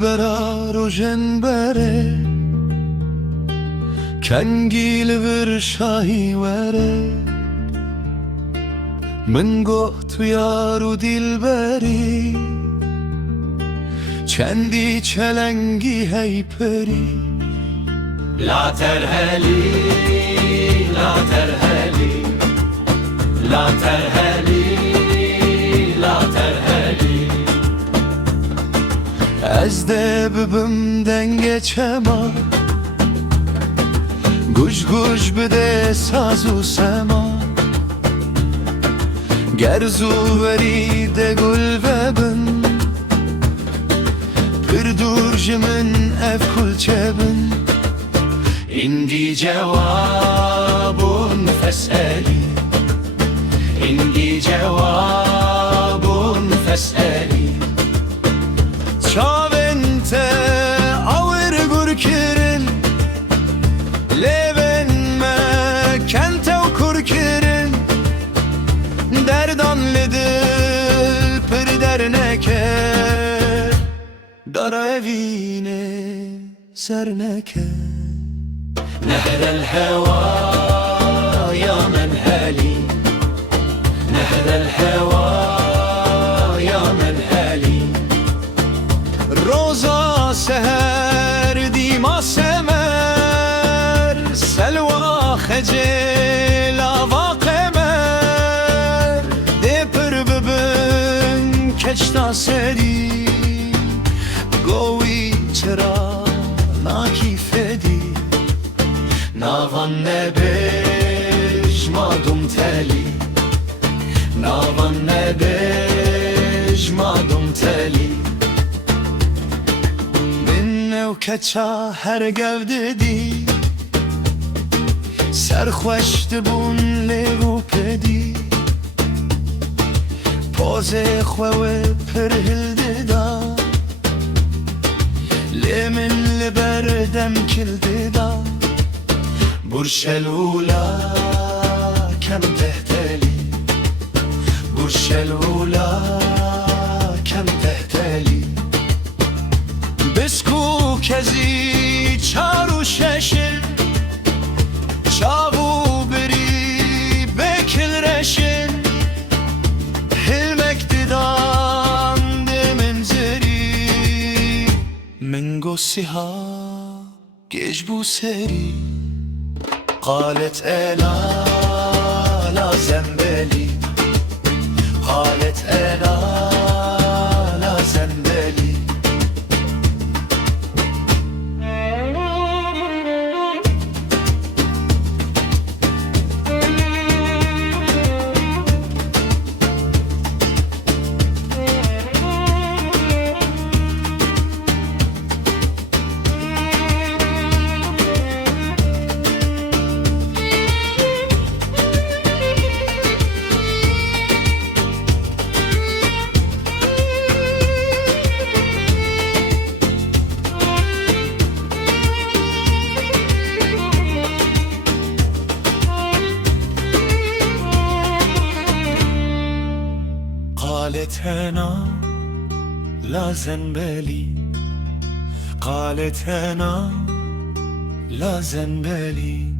dilbera rojen bere Kengil vir şahi vere Min goht yaru dilberi Çendi çelengi hey peri La terheli, la terheli, la terheli, la terheli. Ez de bibimden geçema Guş guş bide sazu sema Gerzu veri de gul vebin Pirdur jimin ev kulçebin İndi cevabun feseli, İndi cevabun feseli. Çavente avır gurkirin Levenme kente kurkirin Derdanlidir pir derneke Dara evine serneke نهر الهوى يا منهلي، نهر الهوى يا منهلي. Roza seher dima semer Selva khecel ava kemer De pir bibin keçta seri Govi çera nakifedi Navan ne bejmadum teli, Navan ne bejmadum teli. Minnev keça her gevdedi Serxweş dibun levu pedi Poze xwe we pir hildi da Lê min li ber dem kildi da Burşelula kem tehteli Burşelula kem tehteli Bisku kezi çaru şeşin Çavu biri bekil reşin Hilmek didan demin zeri Mingo siha gecbu seri قالت ألا لا زنبلي قالت ألا لا زنبلي قالت هنا لا زنبلي قالت هنا لا زنبلي